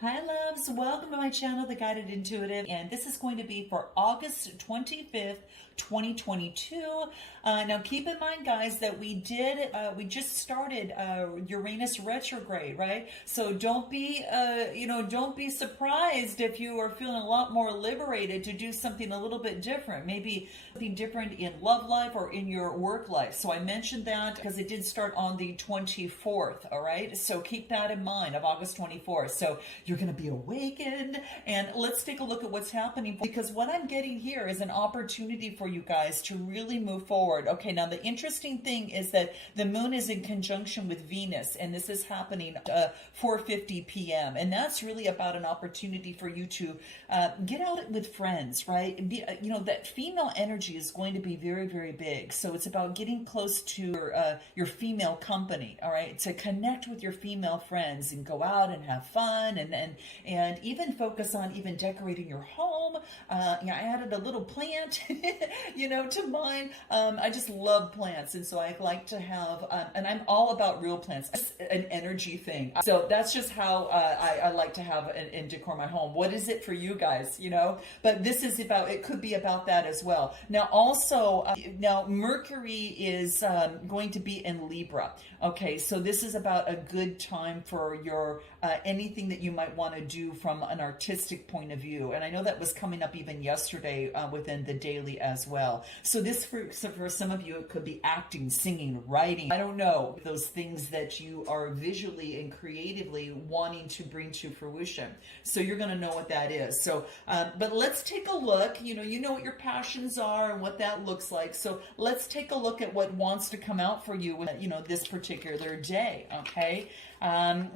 Hi loves, welcome to my channel, The Guided Intuitive, and this is going to be for August 25th, 2022. Now keep in mind guys that we just started Uranus retrograde, right? So don't be, don't be surprised if you are feeling a lot more liberated to do something a little bit different, maybe something different in love life or in your work life. So I mentioned that because it did start on the 24th, all right? So keep that in mind, of August 24th. So you're going to be awakened, and let's take a look at what's happening, because what I'm getting here is an opportunity for you guys to really move forward. Okay, now the interesting thing is that the moon is in conjunction with Venus, and this is happening 4:50 p.m. and that's really about an opportunity for you to get out with friends, right? That female energy is going to be very, very big. So it's about getting close to your female company, all right? To connect with your female friends and go out and have fun, and even focus on even decorating your home. I added a little plant, to mine. I just love plants, and so I like to have, and I'm all about real plants. It's an energy thing. So that's just how I like to have and decor my home. What is it for you guys? But this is about. It could be about that as well. Now, also, now Mercury is going to be in Libra. Okay, so this is about a good time for your anything that you might want to do from an artistic point of view. And I know that was coming up even yesterday within the daily as well. So this, for some of you, it could be acting, singing, writing. I don't know, those things that you are visually and creatively wanting to bring to fruition. So you're going to know what that is. So, but let's take a look. You know what your passions are and what that looks like. So let's take a look at what wants to come out for you with, this particular day. Okay.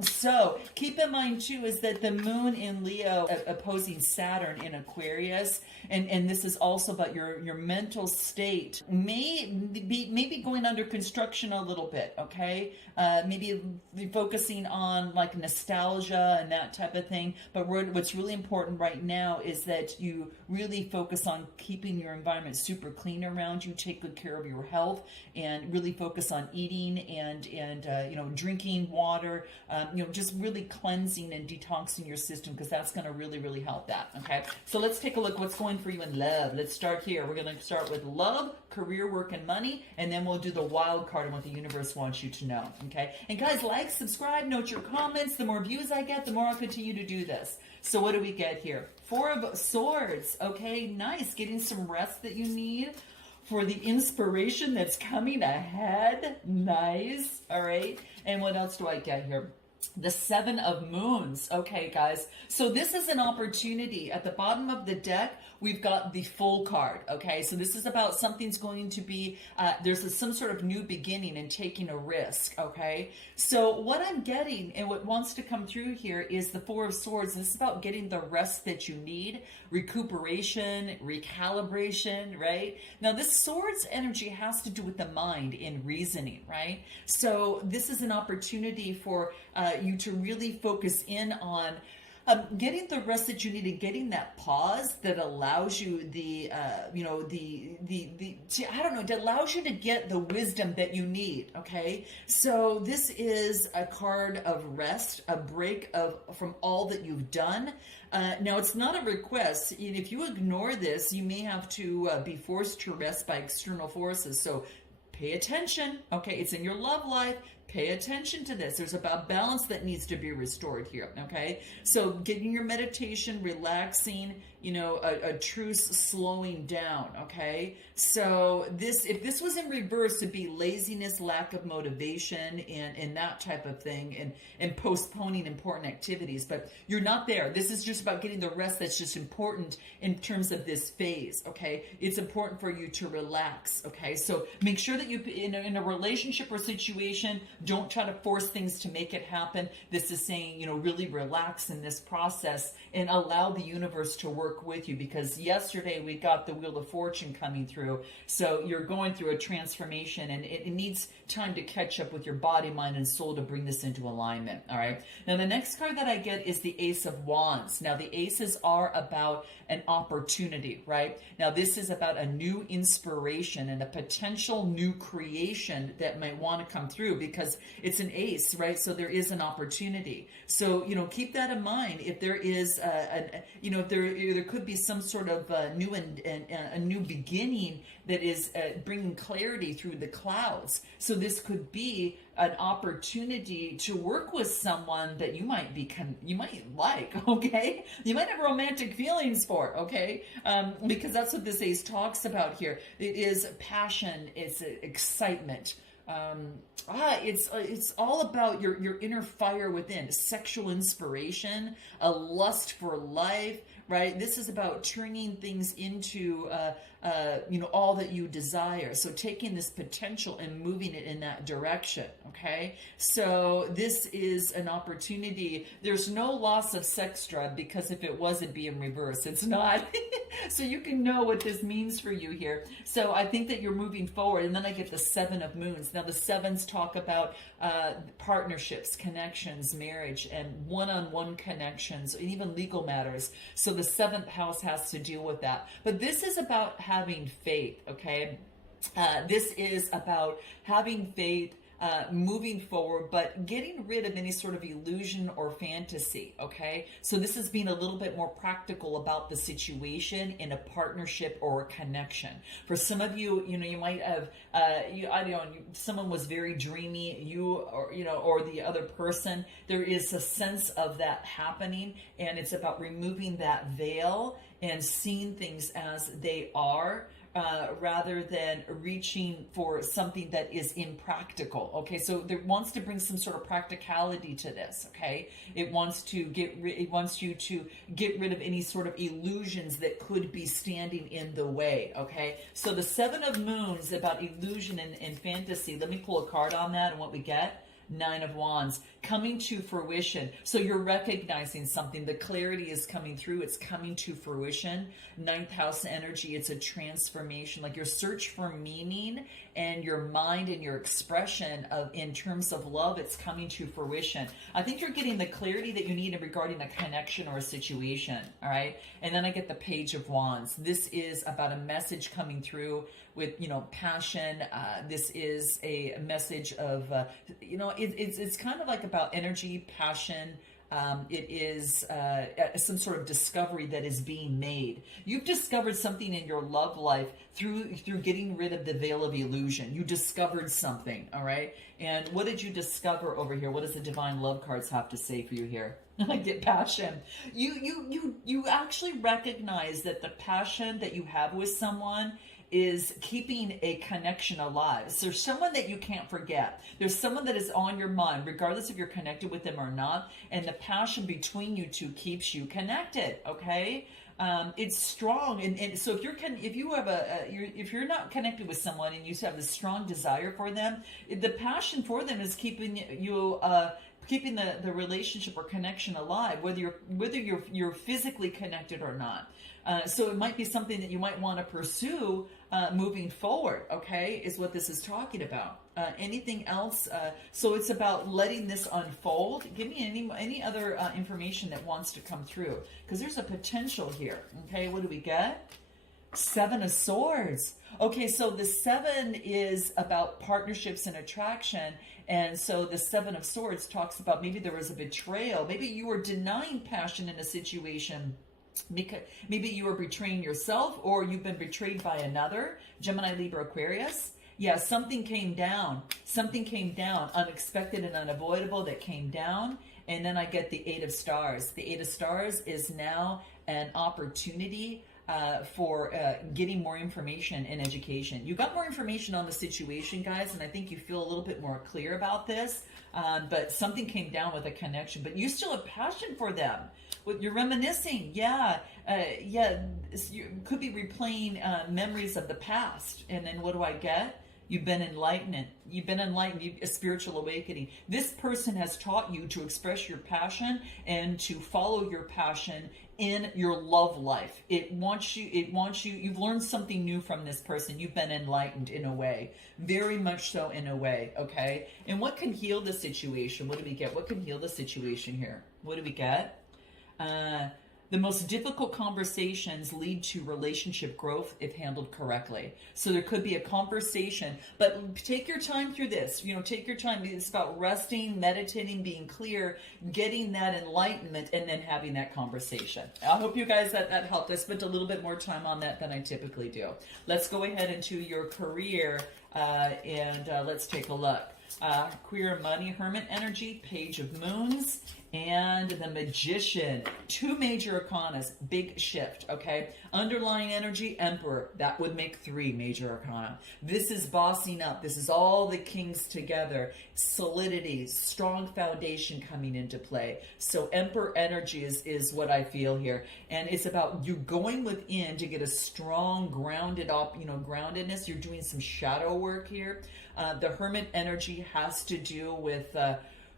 So keep in mind too is that the moon in Leo opposing Saturn in Aquarius, and this is also about your mental state maybe going under construction a little bit. Okay, maybe focusing on like nostalgia and that type of thing. But what's really important right now is that you really focus on keeping your environment super clean around you, take good care of your health, and really focus on eating and drinking water. Just really cleansing and detoxing your system, because that's going to really, really help that. Okay, so let's take a look what's going for you in love. Let's start here. We're going to start with love, career, work, and money, and then we'll do the wild card and what the universe wants you to know. Okay, and guys, like, subscribe, note your comments. The more views I get, the more I'll continue to do this. So what do we get here? Four of Swords. Okay, nice. Getting some rest that you need for the inspiration that's coming ahead. Nice. All right. And what else do I get here? The Seven of Moons. Okay, guys. So this is an opportunity. At the bottom of the deck, we've got the Full card. Okay, so this is about something's going to be, there's some sort of new beginning and taking a risk. Okay, so what I'm getting and what wants to come through here is the Four of Swords. This is about getting the rest that you need, recuperation, recalibration, right? Now, this Swords energy has to do with the mind and reasoning, right? So this is an opportunity for you to really focus in on getting the rest that you need and getting that pause that allows you that allows you to get the wisdom that you need. Okay, so this is a card of rest, a break from all that you've done. Now, it's not a request. If you ignore this, you may have to be forced to rest by external forces. So pay attention. Okay, it's in your love life. Pay attention to this. There's about balance that needs to be restored here. Okay, so getting your meditation, relaxing, a truce, slowing down. Okay, so if this was in reverse, it'd be laziness, lack of motivation, and that type of thing, and postponing important activities. But you're not there. This is just about getting the rest that's just important in terms of this phase. Okay, it's important for you to relax. Okay, so make sure that you in a relationship or situation, don't try to force things to make it happen. This is saying, really relax in this process and allow the universe to work work with you, because yesterday we got the Wheel of Fortune coming through. So you're going through a transformation, and it needs time to catch up with your body, mind, and soul to bring this into alignment. All right. Now, the next card that I get is the Ace of Wands. Now, the aces are about an opportunity, right? Now, this is about a new inspiration and a potential new creation that might want to come through, because it's an ace, right? So there is an opportunity. So, keep that in mind. If there is, if there could be some sort of new and a new beginning that is bringing clarity through the clouds. So this could be an opportunity to work with someone that you might like, okay? You might have romantic feelings for, okay? Because that's what this ace talks about here. It is passion, it's excitement. It's all about your inner fire within, sexual inspiration, a lust for life, right? This is about turning things into, all that you desire. So taking this potential and moving it in that direction, okay? So this is an opportunity. There's no loss of sex drive, because if it was, it'd be in reverse. It's not. So you can know what this means for you here. So I think that you're moving forward. And then I get the Seven of Moons. Now the sevens talk about partnerships, connections, marriage, and one-on-one connections, and even legal matters. So the seventh house has to deal with that. But this is about having faith, okay? This is about having faith, moving forward, but getting rid of any sort of illusion or fantasy, okay? So this is being a little bit more practical about the situation in a partnership or a connection. For some of you, you might have, someone was very dreamy, or the other person. There is a sense of that happening, and it's about removing that veil and seeing things as they are, rather than reaching for something that is impractical. Okay, so it wants to bring some sort of practicality to this. Okay, it wants you to get rid of any sort of illusions that could be standing in the way. Okay, so the Seven of Moons, about illusion and fantasy. Let me pull a card on that and what we get. Nine of Wands, coming to fruition. So you're recognizing something. The clarity is coming through. It's coming to fruition. Ninth house energy, it's a transformation. Like your search for meaning and your mind and your expression in terms of love, it's coming to fruition. I think you're getting the clarity that you need regarding a connection or a situation. All right. And then I get the Page of Wands. This is about a message coming through with, passion. This is a message of, it's kind of like about energy, passion. It is some sort of discovery that is being made. You've discovered something in your love life through getting rid of the veil of illusion. You discovered something, all right? And what did you discover over here? What does the Divine Love cards have to say for you here? I get passion. You actually recognize that the passion that you have with someone is keeping a connection alive. So there's someone that you can't forget. There's someone that is on your mind, regardless if you're connected with them or not. And the passion between you two keeps you connected. Okay, it's strong. And so if you're not connected with someone and you have a strong desire for them, the passion for them is keeping you. Keeping the relationship or connection alive, whether you're physically connected or not. So it might be something that you might want to pursue moving forward. Okay, is what this is talking about. Anything else? So it's about letting this unfold. Give me any other information that wants to come through, because there's a potential here. Okay, what do we get? Seven of Swords. Okay, so the seven is about partnerships and attraction. And so the Seven of Swords talks about maybe there was a betrayal. Maybe you were denying passion in a situation. Because maybe you were betraying yourself, or you've been betrayed by another. Gemini, Libra, Aquarius. Yeah, something came down. Something came down. Unexpected and unavoidable that came down. And then I get the Eight of Stars. The Eight of Stars is now an opportunity for getting more information and education. You got more information on the situation, guys, and I think you feel a little bit more clear about this. But something came down with a connection, but you still have passion for them. You're reminiscing, you could be replaying memories of the past. And then what do I get? You've been enlightened. You've been enlightened. A spiritual awakening. This person has taught you to express your passion and to follow your passion in your love life. It wants you, you've learned something new from this person. You've been enlightened in a way, very much so in a way, okay? And what can heal the situation? What do we get? What can heal the situation here? What do we get? The most difficult conversations lead to relationship growth if handled correctly. So there could be a conversation, but take your time through this. Take your time. It's about resting, meditating, being clear, getting that enlightenment, and then having that conversation. I hope you guys that helped. I spent a little bit more time on that than I typically do. Let's go ahead into your career and let's take a look. Queer money, hermit energy, page of moons, and the magician. Two major arcanas, big shift, okay? Underlying energy, emperor. That would make three major arcana. This is bossing up. This is all the kings together. Solidity, strong foundation coming into play. So emperor energy is what I feel here. And it's about you going within to get a strong grounded up, groundedness. You're doing some shadow work here. The hermit energy has to do with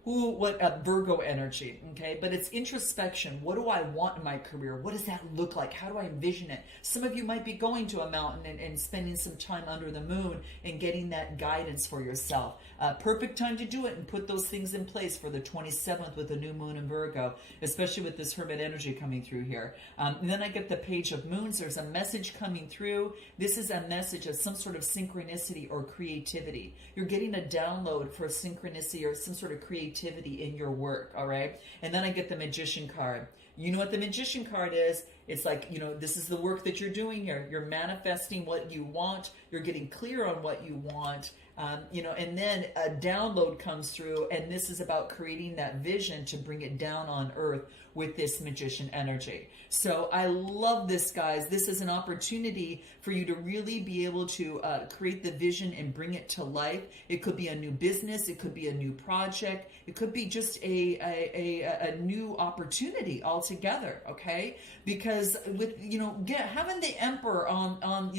Virgo energy, okay? But it's introspection. What do I want in my career? What does that look like? How do I envision it? Some of you might be going to a mountain and spending some time under the moon and getting that guidance for yourself. Perfect time to do it and put those things in place for the 27th with the new moon in Virgo, especially with this hermit energy coming through here. And then I get the page of moons. There's a message coming through. This is a message of some sort of synchronicity or creativity. You're getting a download for synchronicity or some sort of creativity in your work, all right? And then I get the magician card. You know what the magician card is? It's like, this is the work that you're doing here. You're manifesting what you want. You're getting clear on what you want. And then a download comes through, and this is about creating that vision to bring it down on earth with this magician energy. So I love this, guys. This is an opportunity for you to really be able to create the vision and bring it to life. It could be a new business. It could be a new project. It could be just a new opportunity altogether, okay? Because with, having the emperor on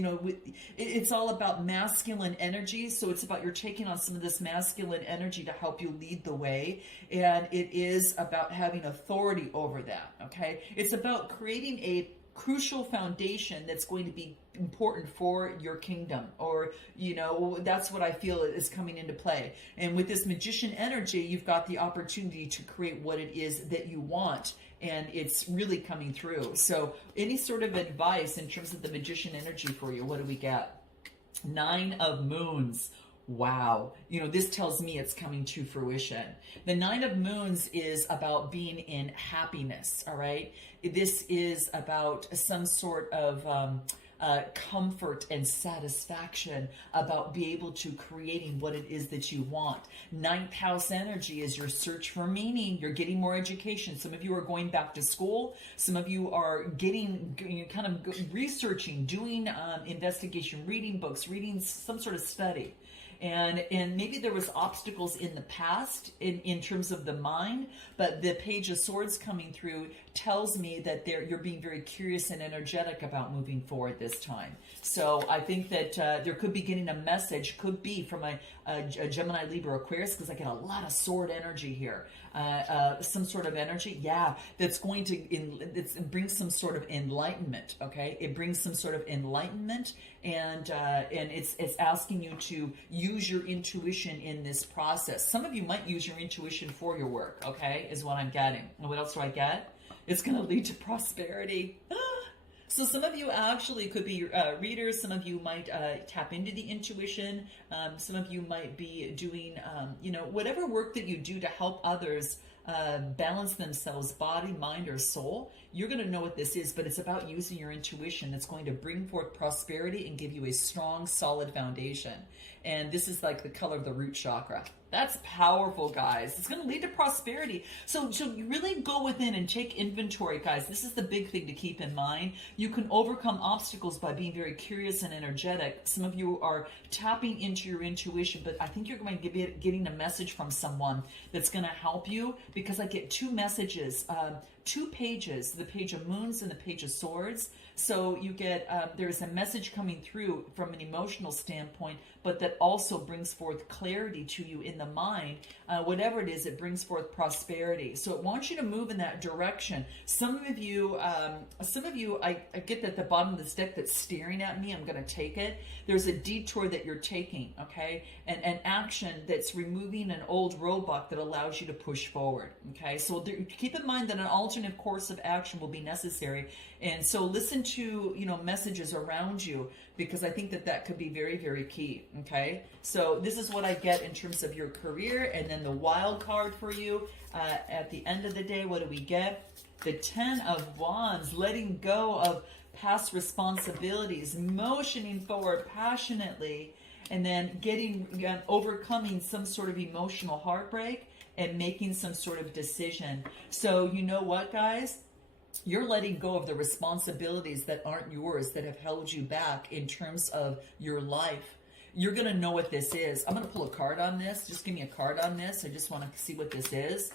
it's all about masculine energy. So it's about you're taking on some of this masculine energy to help you lead the way. And it is about having authority over that, okay? It's about creating a crucial foundation that's going to be important for your kingdom, or that's what I feel is coming into play. And with this magician energy, you've got the opportunity to create what it is that you want, and it's really coming through. So any sort of advice in terms of the magician energy for you, what do we get? 9 of moons. Wow. This tells me it's coming to fruition. The 9 of moons is about being in happiness, all right? This is about some sort of comfort and satisfaction about being able to creating what it is that you want. 9th house energy is your search for meaning. You're getting more education. Some of you are going back to school. Some of you are getting kind of researching, doing investigation, reading books, reading some sort of study. And maybe there was obstacles in the past in terms of the mind, but the page of swords coming through tells me that you're being very curious and energetic about moving forward this time. So I think that there could be getting a message, could be from a Gemini, Libra, Aquarius, because I get a lot of sword energy here. Some sort of energy, that's going to bring some sort of enlightenment, okay? It brings some sort of enlightenment, and it's asking you to use your intuition in this process. Some of you might use your intuition for your work, okay, is what I'm getting. And what else do I get? It's going to lead to prosperity. So some of you actually could be readers. Some of you might tap into the intuition. Some of you might be doing, whatever work that you do to help others balance themselves, body, mind, or soul. You're going to know what this is, but it's about using your intuition that's going to bring forth prosperity and give you a strong, solid foundation. And this is like the color of the root chakra. That's powerful, guys. It's going to lead to prosperity. So you really go within and take inventory, guys. This is the big thing to keep in mind. You can overcome obstacles by being very curious and energetic. Some of you are tapping into your intuition, but I think you're going to be getting a message from someone that's going to help you, because I get two messages, 2 pages, the page of moons and the page of swords. So you get, there's a message coming through from an emotional standpoint, but that also brings forth clarity to you in the mind. Whatever it is, it brings forth prosperity. So it wants you to move in that direction. Some of you, I get that the bottom of this deck that's staring at me, I'm going to take it. There's a detour that you're taking, okay? And an action that's removing an old roadblock that allows you to push forward, okay? So keep in mind that an alternate course of action will be necessary. And so listen to, messages around you, because I think that could be very, very key, okay? So this is what I get in terms of your career, and then the wild card for you. At the end of the day, what do we get? The 10 of Wands, letting go of past responsibilities, motioning forward passionately, and then overcoming some sort of emotional heartbreak and making some sort of decision. So you know what, guys? You're letting go of the responsibilities that aren't yours, that have held you back in terms of your life. You're going to know what this is. I'm going to pull a card on this. Just give me a card on this. I just want to see what this is.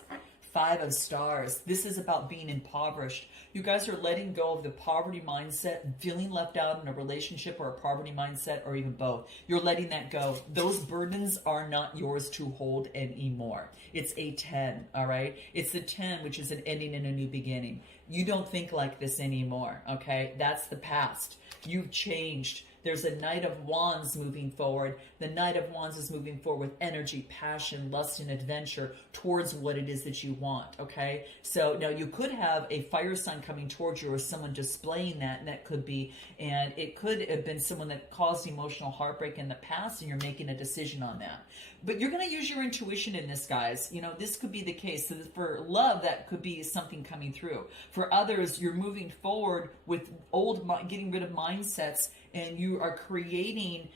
5 of Stars. This is about being impoverished. You guys are letting go of the poverty mindset, feeling left out in a relationship or a poverty mindset, or even both. You're letting that go. Those burdens are not yours to hold anymore. It's a 10, all right? It's the 10, which is an ending and a new beginning. You don't think like this anymore, okay? That's the past. You've changed. There's a Knight of Wands moving forward. The Knight of Wands is moving forward with energy, passion, lust, and adventure towards what it is that you want, okay? So now you could have a fire sign coming towards you, or someone displaying that, and that could be, and it could have been someone that caused emotional heartbreak in the past, and you're making a decision on that. But you're going to use your intuition in this, guys. This could be the case. So for love, that could be something coming through. For others, you're moving forward with getting rid of mindsets, and you are creating,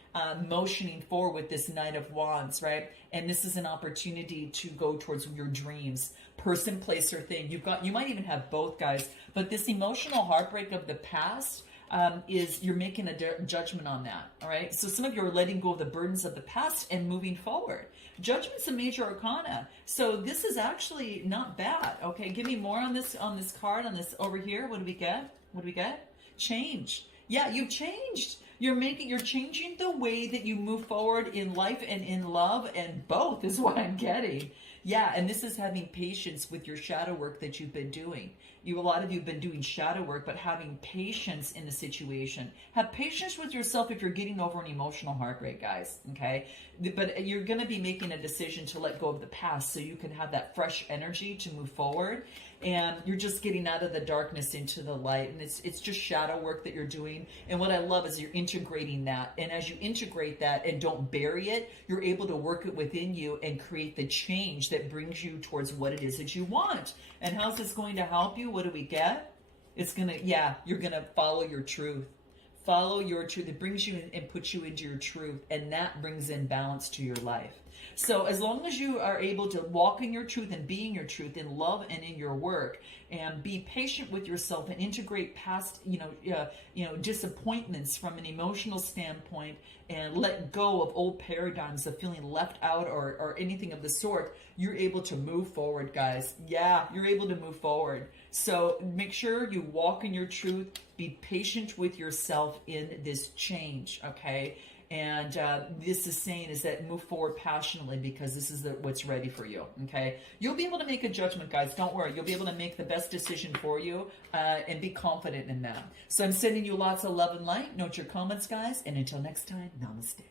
motioning forward with this Knight of Wands, right? And this is an opportunity to go towards your dreams. Person, place, or thing. You might even have both, guys. But this emotional heartbreak of the past, you're making a judgment on that, all right? So some of you are letting go of the burdens of the past and moving forward. Judgment's a major arcana, so this is actually not bad, okay? Give me more on this card, on this over here. What do we get? What do we get? Change. Yeah, you've changed. You're changing the way that you move forward in life and in love, and both is what I'm getting. Yeah, and this is having patience with your shadow work that you've been doing. A lot of you have been doing shadow work, but having patience in the situation. Have patience with yourself if you're getting over an emotional heartbreak, guys, okay? But you're going to be making a decision to let go of the past so you can have that fresh energy to move forward. And you're just getting out of the darkness into the light. And it's just shadow work that you're doing. And what I love is you're integrating that. And as you integrate that and don't bury it, you're able to work it within you and create the change that brings you towards what it is that you want. And how's this going to help you? What do we get? It's going to, you're going to follow your truth. Follow your truth. It brings you in and puts you into your truth. And that brings in balance to your life. So as long as you are able to walk in your truth and being your truth in love and in your work, and be patient with yourself and integrate past, disappointments from an emotional standpoint, and let go of old paradigms of feeling left out or anything of the sort, you're able to move forward, guys. Yeah, you're able to move forward. So make sure you walk in your truth. Be patient with yourself in this change, okay? And this is saying is that move forward passionately, because this is what's ready for you, okay? You'll be able to make a judgment, guys. Don't worry. You'll be able to make the best decision for you and be confident in that. So I'm sending you lots of love and light. Note your comments, guys. And until next time, namaste.